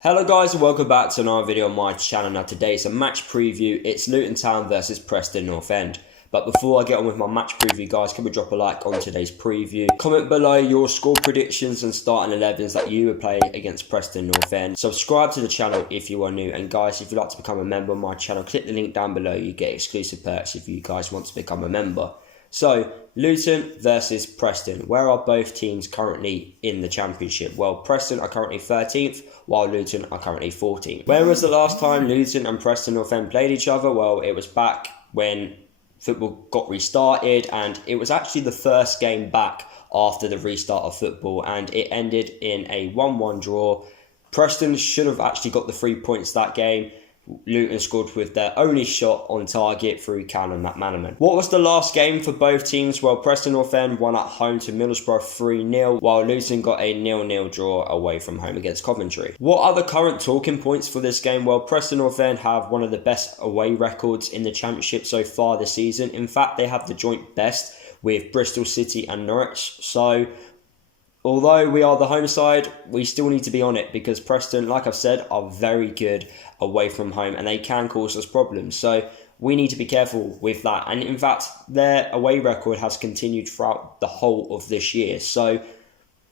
Hello guys and welcome back to another video on my channel. Now today is a match preview. It's Luton Town versus Preston North End. But before I get on with my match preview guys, can we drop a like on today's preview? Comment below your score predictions and starting 11s that you would play against Preston North End. Subscribe to the channel if you are new, and guys, if you'd like to become a member of my channel, click the link down below. You get exclusive perks if you guys want to become a member. So, Luton versus Preston. Where are both teams currently in the Championship? Well, Preston are currently 13th, while Luton are currently 14th. When was the last time Luton and Preston North End played each other? Well, it was back when football got restarted, and it was actually the first game back after the restart of football, and it ended in a 1-1 draw. Preston should have actually got the 3 points that game. Luton scored with their only shot on target through Callum McManaman. What was the last game for both teams? Well, Preston North End won at home to Middlesbrough 3-0, while Luton got a 0-0 draw away from home against Coventry. What are the current talking points for this game? Well, Preston North End have one of the best away records in the Championship so far this season. In fact, they have the joint best with Bristol City and Norwich. So, although we are the home side, we still need to be on it because Preston, like I've said, are very good away from home and they can cause us problems. So we need to be careful with that. And in fact, their away record has continued throughout the whole of this year. So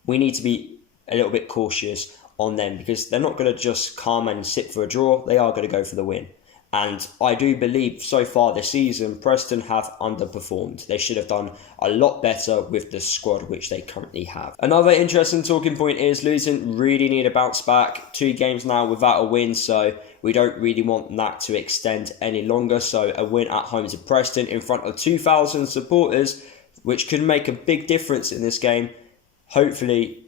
we need to be a little bit cautious on them because they're not going to just come and sit for a draw. They are going to go for the win. And I do believe so far this season, Preston have underperformed. They should have done a lot better with the squad which they currently have. Another interesting talking point is Luton really need a bounce back. 2 games now without a win, so we don't really want that to extend any longer. So a win at home to Preston in front of 2,000 supporters, which could make a big difference in this game, hopefully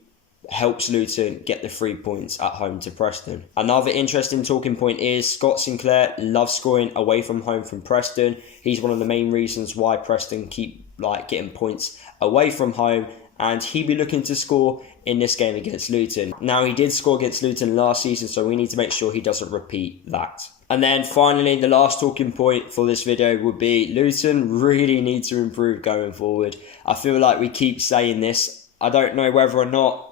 helps Luton get the 3 points at home to Preston. Another interesting talking point is Scott Sinclair loves scoring away from home from Preston. He's one of the main reasons why Preston keep getting points away from home, and he'd be looking to score in this game against Luton. Now, he did score against Luton last season, so we need to make sure he doesn't repeat that. And then finally, the last talking point for this video would be Luton really need to improve going forward. I feel like we keep saying this. I don't know whether or not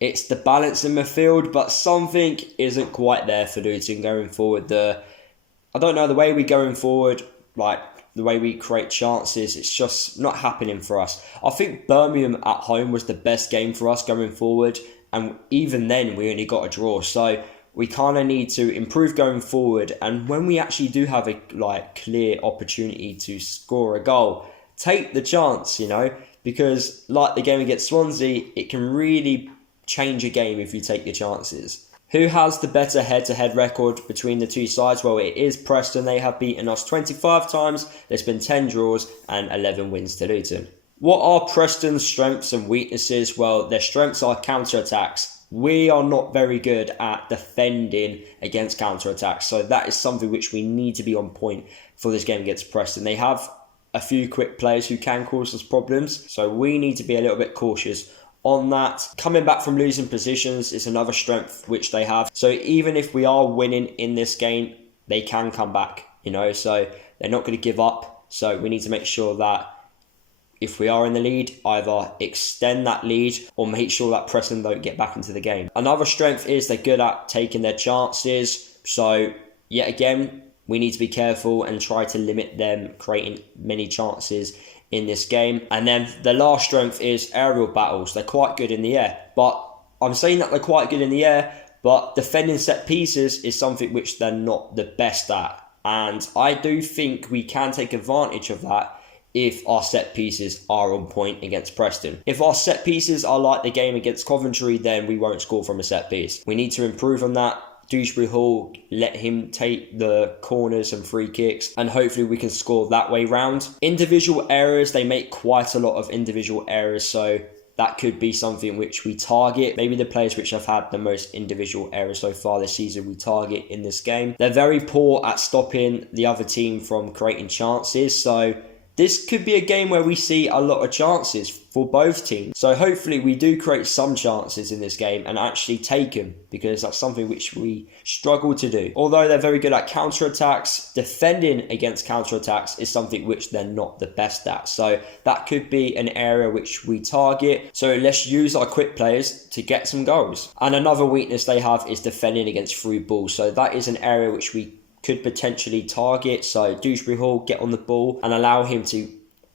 it's the balance in midfield, but something isn't quite there for Luton going forward. I don't know, the way we're going forward, the way we create chances, it's just not happening for us. I think Birmingham at home was the best game for us going forward, and even then we only got a draw. So we kind of need to improve going forward, and when we actually do have a clear opportunity to score a goal, take the chance, because like the game against Swansea, it can really change a game if you take your chances. Who has the better head-to-head record between the two sides? Well, it is Preston. They have beaten us 25 times. There's been 10 draws and 11 wins to Luton. What are Preston's strengths and weaknesses? Well, their strengths are counter-attacks. We are not very good at defending against counter-attacks, so that is something which we need to be on point for this game against Preston. They have a few quick players who can cause us problems, so we need to be a little bit cautious on that. Coming back from losing positions is another strength which they have. So even if we are winning in this game, they can come back, so they're not going to give up. So we need to make sure that if we are in the lead, either extend that lead or make sure that Preston don't get back into the game. Another strength is they're good at taking their chances. So yet again, we need to be careful and try to limit them creating many chances in this game. And then the last strength is aerial battles. They're quite good in the air, but I'm saying that they're quite good in the air, but defending set pieces is something which they're not the best at. And I do think we can take advantage of that if our set pieces are on point against Preston. If our set pieces are like the game against Coventry, then we won't score from a set piece. We need to improve on that. Dewsbury Hall, let him take the corners and free kicks, and hopefully we can score that way round. Individual errors, they make quite a lot of individual errors, so that could be something which we target. Maybe the players which have had the most individual errors so far this season we target in this game. They're very poor at stopping the other team from creating chances, so this could be a game where we see a lot of chances for both teams. So hopefully we do create some chances in this game and actually take them, because that's something which we struggle to do. Although they're very good at counter-attacks, defending against counter-attacks is something which they're not the best at. So that could be an area which we target. So let's use our quick players to get some goals. And another weakness they have is defending against through ball. So that is an area which we could potentially target. So Dewsbury Hall, get on the ball and allow him to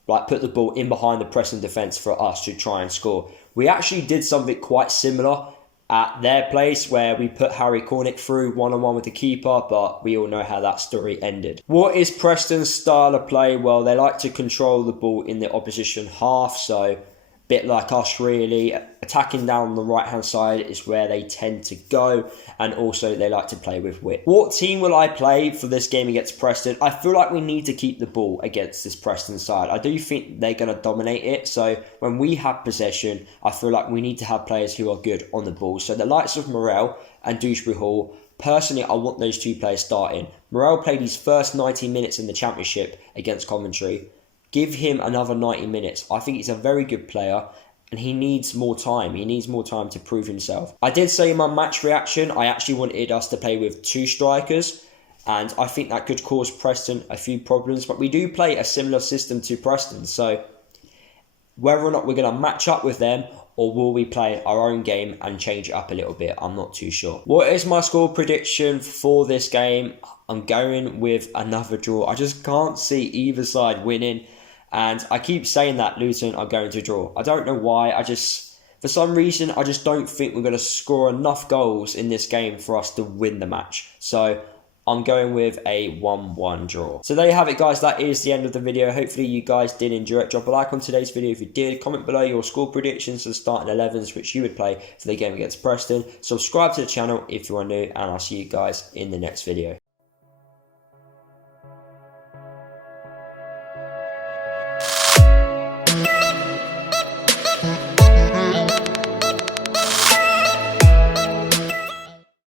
put the ball in behind the Preston defence for us to try and score. We actually did something quite similar at their place, where we put Harry Cornick through one-on-one with the keeper, but we all know how that story ended. What is Preston's style of play? Well, they like to control the ball in the opposition half, so bit like us really. Attacking down the right hand side is where they tend to go, and also they like to play with width. What team will I play for this game against Preston? I feel like we need to keep the ball against this Preston side. I do think they're going to dominate it, so when we have possession, I feel like we need to have players who are good on the ball. So the likes of Morel and Dewsbury Hall, personally I want those two players starting. Morel played his first 90 minutes in the Championship against Coventry. Give him another 90 minutes. I think he's a very good player and he needs more time. He needs more time to prove himself. I did say in my match reaction, I actually wanted us to play with 2 strikers, and I think that could cause Preston a few problems, but we do play a similar system to Preston. So whether or not we're going to match up with them, or will we play our own game and change it up a little bit, I'm not too sure. What is my score prediction for this game? I'm going with another draw. I just can't see either side winning. And I keep saying that Luton are going to draw. I don't know why. For some reason, I just don't think we're going to score enough goals in this game for us to win the match. So I'm going with a 1-1 draw. So there you have it, guys. That is the end of the video. Hopefully you guys did enjoy it. Drop a like on today's video if you did. Comment below your score predictions and starting 11s which you would play for the game against Preston. Subscribe to the channel if you are new, and I'll see you guys in the next video.